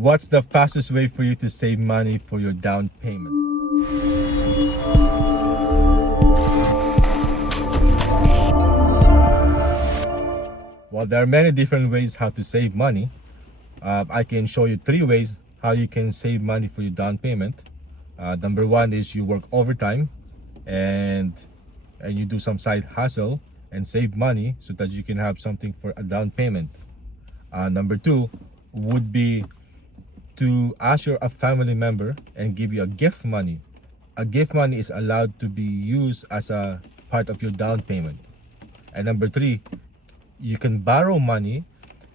What's the fastest way for you to save money for your down payment? Well, there are many different ways how to save money. I can show you 3 ways how you can save money for your down payment. Number 1 is you work overtime and you do some side hustle and save money so that you can have something for a down payment. Number 2 would be to ask a family member and give you a gift money. A gift money is allowed to be used as a part of your down payment. And number 3, you can borrow money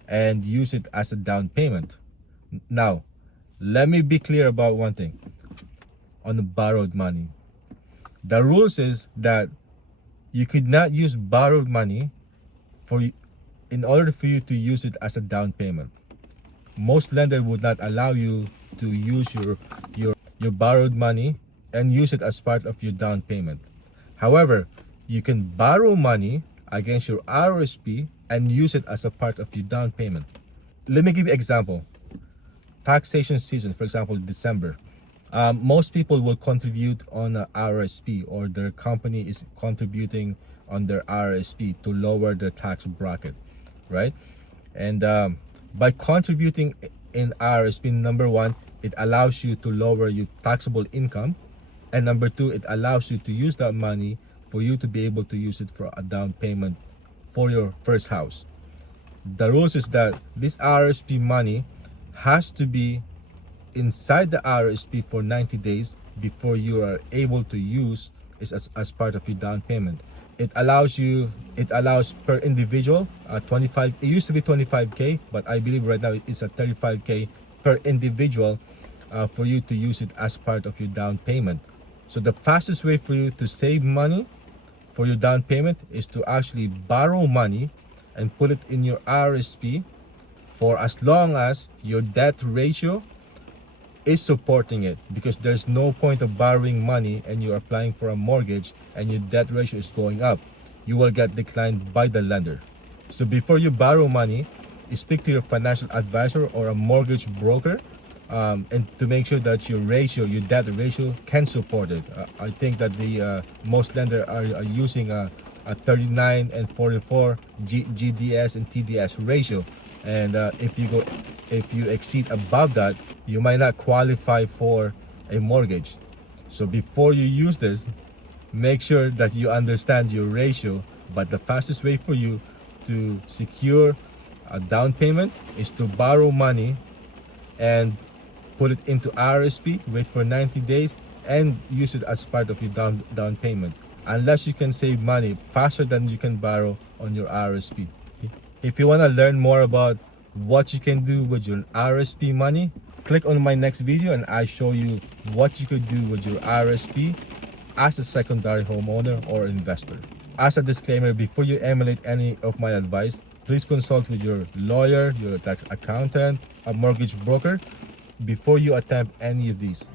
and use it as a down payment. Now, let me be clear about one thing on the borrowed money. The rules is that you could not use borrowed money in order for you to use it as a down payment. Most lenders would not allow you to use your borrowed money and use it as part of your down payment. However, you can borrow money against your RSP and use it as a part of your down payment. Let me give you an example. Taxation season, for example, December. Most people will contribute on a RSP, or their company is contributing on their RSP to lower the tax bracket, right? And by contributing in RSP, number 1, it allows you to lower your taxable income, and number 2, it allows you to use that money for you to be able to use it for a down payment for your first house. The rules is that this RSP money has to be inside the RSP for 90 days before you are able to use it as part of your down payment. It allows per individual 25. It used to be 25K, but I believe right now it's at 35K per individual for you to use it as part of your down payment. So the fastest way for you to save money for your down payment is to actually borrow money and put it in your RSP for as long as your debt ratio is supporting it, because there's no point of borrowing money and you're applying for a mortgage and your debt ratio is going up. You will get declined by the lender. So before you borrow money, you speak to your financial advisor or a mortgage broker and to make sure that your debt ratio can support it. I think that the most lenders are using a 39 and 44 GDS and TDS ratio, and if you exceed above that, you might not qualify for a mortgage. So before you use this, make sure that you understand your ratio. But the fastest way for you to secure a down payment is to borrow money and put it into RSP, wait for 90 days, and use it as part of your down payment, unless you can save money faster than you can borrow on your RSP. If you want to learn more about what you can do with your RSP money, click on my next video and I show you what you could do with your RSP as a secondary homeowner or investor. As a disclaimer, before you emulate any of my advice, please consult with your lawyer, your tax accountant, a mortgage broker before you attempt any of these.